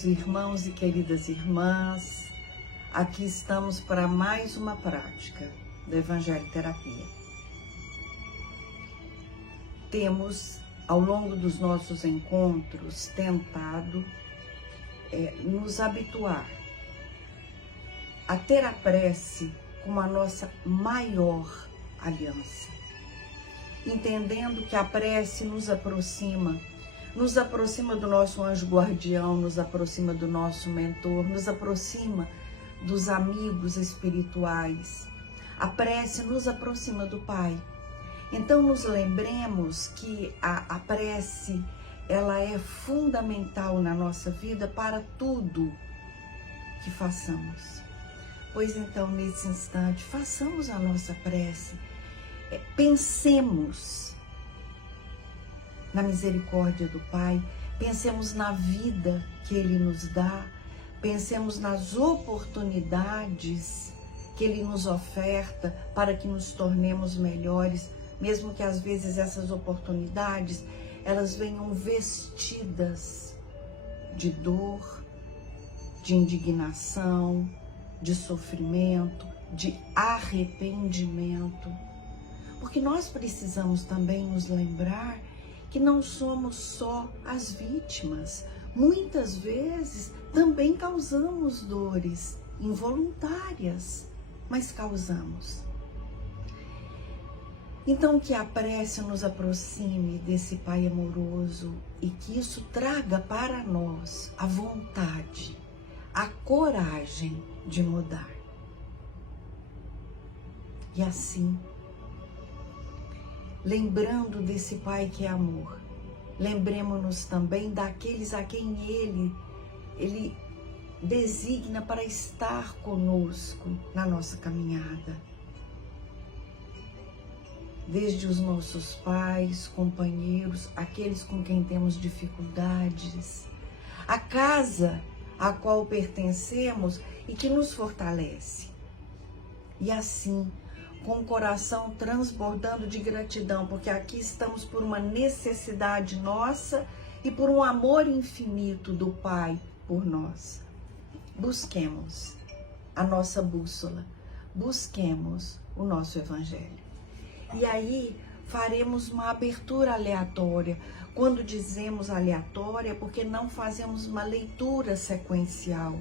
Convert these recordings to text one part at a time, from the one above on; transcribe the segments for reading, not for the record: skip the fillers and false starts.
queridos irmãos e queridas irmãs, aqui estamos para mais uma prática do Evangelho Terapia. Temos, ao longo dos nossos encontros, tentado nos habituar a ter a prece como a nossa maior aliança, entendendo que a prece nos aproxima do nosso anjo guardião, nos aproxima do nosso mentor, nos aproxima dos amigos espirituais. A prece nos aproxima do Pai. Então nos lembremos que a prece, ela é fundamental na nossa vida para tudo que façamos. Pois então, nesse instante, façamos a nossa prece, pensemos na misericórdia do Pai, pensemos na vida que Ele nos dá, pensemos nas oportunidades que Ele nos oferta para que nos tornemos melhores, mesmo que às vezes essas oportunidades, elas venham vestidas de dor, de indignação, de sofrimento, de arrependimento. Porque nós precisamos também nos lembrar que não somos só as vítimas. Muitas vezes também causamos dores involuntárias, mas causamos. Então que a prece nos aproxime desse Pai amoroso e que isso traga para nós a vontade, a coragem de mudar. E assim, lembrando desse Pai que é amor, lembremos-nos também daqueles a quem Ele designa para estar conosco na nossa caminhada. Desde os nossos pais, companheiros, aqueles com quem temos dificuldades, a casa a qual pertencemos e que nos fortalece. E assim, com o coração transbordando de gratidão, porque aqui estamos por uma necessidade nossa e por um amor infinito do Pai por nós. Busquemos a nossa bússola, busquemos o nosso Evangelho. E aí faremos uma abertura aleatória. Quando dizemos aleatória, é porque não fazemos uma leitura sequencial.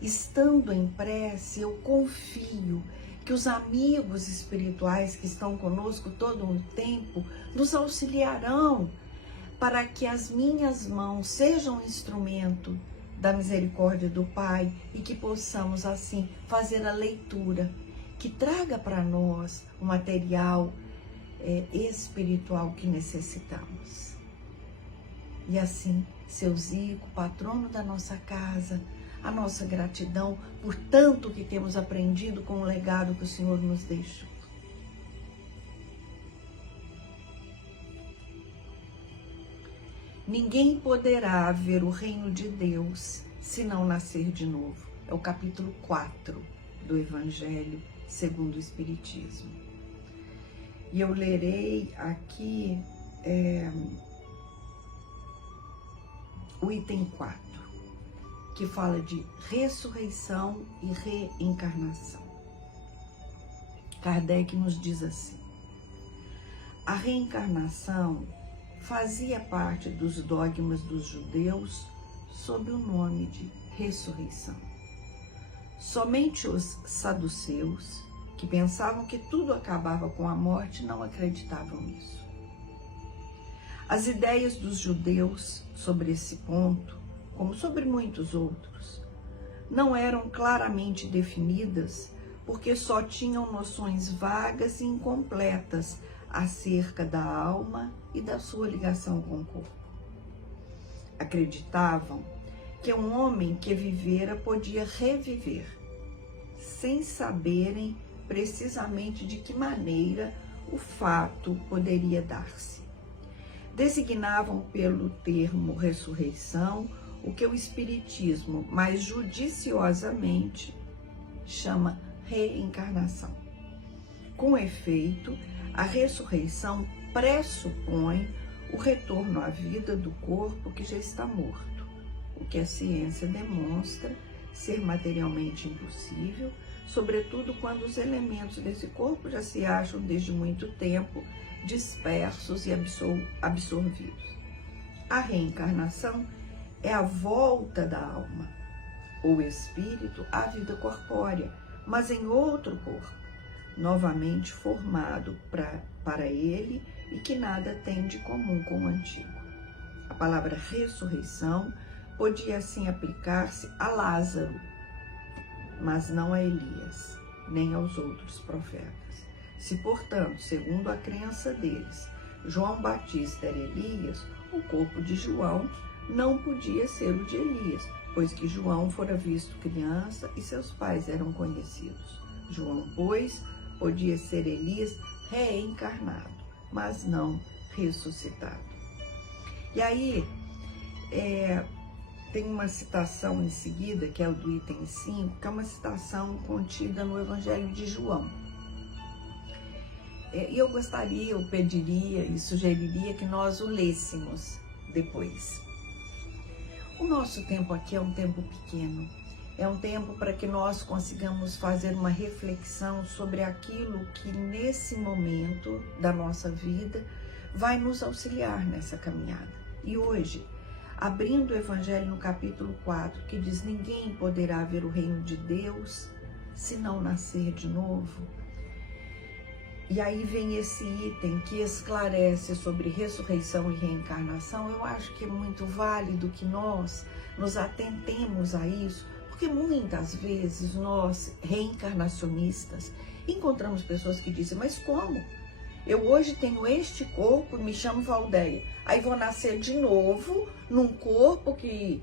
Estando em prece, eu confio que os amigos espirituais que estão conosco todo o tempo nos auxiliarão para que as minhas mãos sejam um instrumento da misericórdia do Pai e que possamos assim fazer a leitura que traga para nós o material espiritual que necessitamos. E assim, seu Zico, patrono da nossa casa, a nossa gratidão por tanto que temos aprendido com o legado que o Senhor nos deixou. Ninguém poderá ver o reino de Deus se não nascer de novo. É o capítulo 4 do Evangelho segundo o Espiritismo. E eu lerei aqui o item 4. Que fala de ressurreição e reencarnação. Kardec nos diz assim: a reencarnação fazia parte dos dogmas dos judeus sob o nome de ressurreição. Somente os saduceus, que pensavam que tudo acabava com a morte, não acreditavam nisso. As ideias dos judeus sobre esse ponto, como sobre muitos outros, não eram claramente definidas porque só tinham noções vagas e incompletas acerca da alma e da sua ligação com o corpo. Acreditavam que um homem que vivera podia reviver, sem saberem precisamente de que maneira o fato poderia dar-se. Designavam pelo termo ressurreição o que o Espiritismo, mais judiciosamente, chama reencarnação. Com efeito, a ressurreição pressupõe o retorno à vida do corpo que já está morto, o que a ciência demonstra ser materialmente impossível, sobretudo quando os elementos desse corpo já se acham desde muito tempo dispersos e absorvidos. A reencarnação é a volta da alma, ou espírito, à vida corpórea, mas em outro corpo, novamente formado para ele e que nada tem de comum com o antigo. A palavra ressurreição podia assim aplicar-se a Lázaro, mas não a Elias, nem aos outros profetas. Se, portanto, segundo a crença deles, João Batista era Elias, o corpo de João não podia ser o de Elias, pois que João fora visto criança e seus pais eram conhecidos. João, pois, podia ser Elias reencarnado, mas não ressuscitado. E aí, tem uma citação em seguida, que é o do item 5, que é uma citação contida no Evangelho de João. E eu gostaria, eu pediria e sugeriria que nós o lêssemos depois. O nosso tempo aqui é um tempo pequeno, é um tempo para que nós consigamos fazer uma reflexão sobre aquilo que nesse momento da nossa vida vai nos auxiliar nessa caminhada. E hoje, abrindo o Evangelho no capítulo 4, que diz: ninguém poderá ver o reino de Deus se não nascer de novo. E aí vem esse item que esclarece sobre ressurreição e reencarnação. Eu acho que é muito válido que nós nos atentemos a isso, porque muitas vezes nós, reencarnacionistas, encontramos pessoas que dizem: mas como? Eu hoje tenho este corpo e me chamo Valdeia, aí vou nascer de novo num corpo que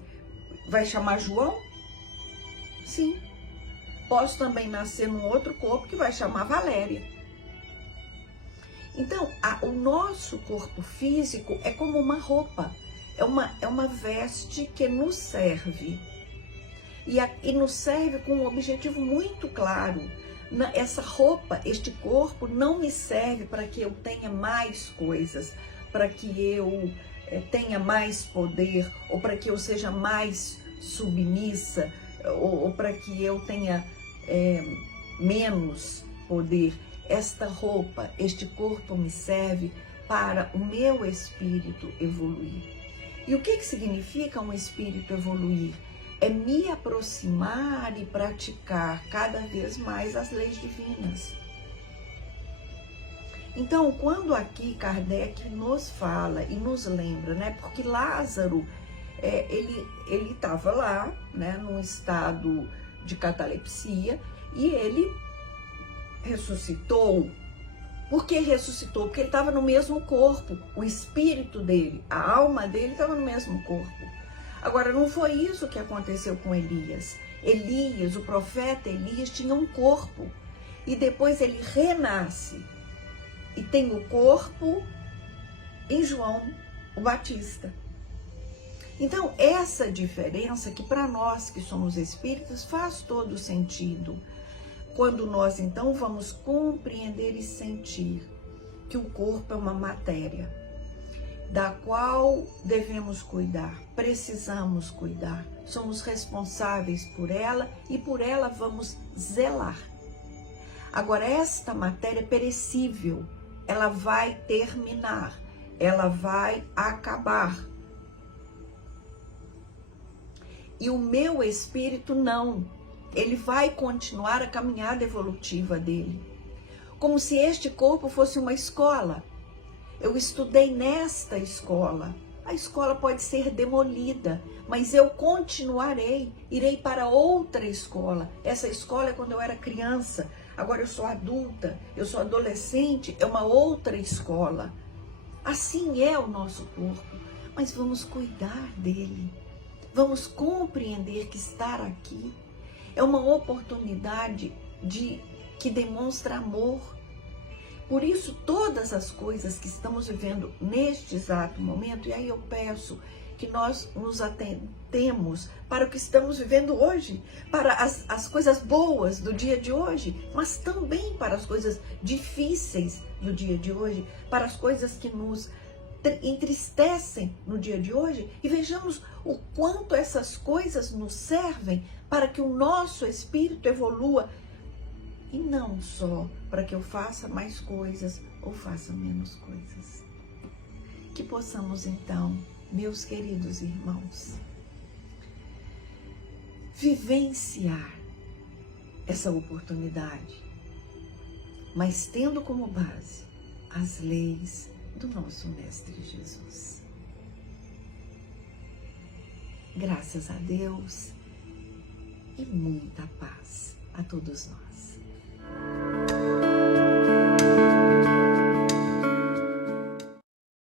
vai chamar João? Sim. Posso também nascer num outro corpo que vai chamar Valéria. Então, o nosso corpo físico é como uma roupa, é uma veste que nos serve. E nos serve com um objetivo muito claro. Essa roupa, este corpo, não me serve para que eu tenha mais coisas, para que eu tenha mais poder, ou para que eu seja mais submissa, ou para que eu tenha menos poder. Esta roupa, este corpo me serve para o meu espírito evoluir. E o que significa um espírito evoluir? É me aproximar e praticar cada vez mais as leis divinas. Então, quando aqui Kardec nos fala e nos lembra, né? Porque Lázaro, ele estava lá, né? Num estado de catalepsia, e ele ressuscitou. Por que ressuscitou? Porque ele estava no mesmo corpo, o espírito dele, a alma dele estava no mesmo corpo. Agora, não foi isso que aconteceu com Elias. Elias, o profeta Elias, tinha um corpo e depois ele renasce e tem o corpo em João o Batista. Então, essa diferença que para nós que somos espíritas faz todo sentido. Quando nós então vamos compreender e sentir que o corpo é uma matéria da qual devemos cuidar, precisamos cuidar, somos responsáveis por ela e por ela vamos zelar. Agora, esta matéria é perecível, ela vai terminar, ela vai acabar. E o meu espírito não, ele vai continuar a caminhada evolutiva dele, como se este corpo fosse uma escola. Eu estudei nesta escola. A escola pode ser demolida, mas eu continuarei, irei para outra escola. Essa escola é quando eu era criança, agora eu sou adulta, eu sou adolescente, é uma outra escola. Assim é o nosso corpo, mas vamos cuidar dele, vamos compreender que estar aqui é uma oportunidade que demonstra amor. Por isso, todas as coisas que estamos vivendo neste exato momento, e aí eu peço que nós nos atentemos para o que estamos vivendo hoje, para as coisas boas do dia de hoje, mas também para as coisas difíceis do dia de hoje, para as coisas que nos entristecem no dia de hoje e vejamos o quanto essas coisas nos servem para que o nosso espírito evolua e não só para que eu faça mais coisas ou faça menos coisas. Que possamos então, meus queridos irmãos, vivenciar essa oportunidade, mas tendo como base as leis do nosso Mestre Jesus. Graças a Deus e muita paz a todos nós.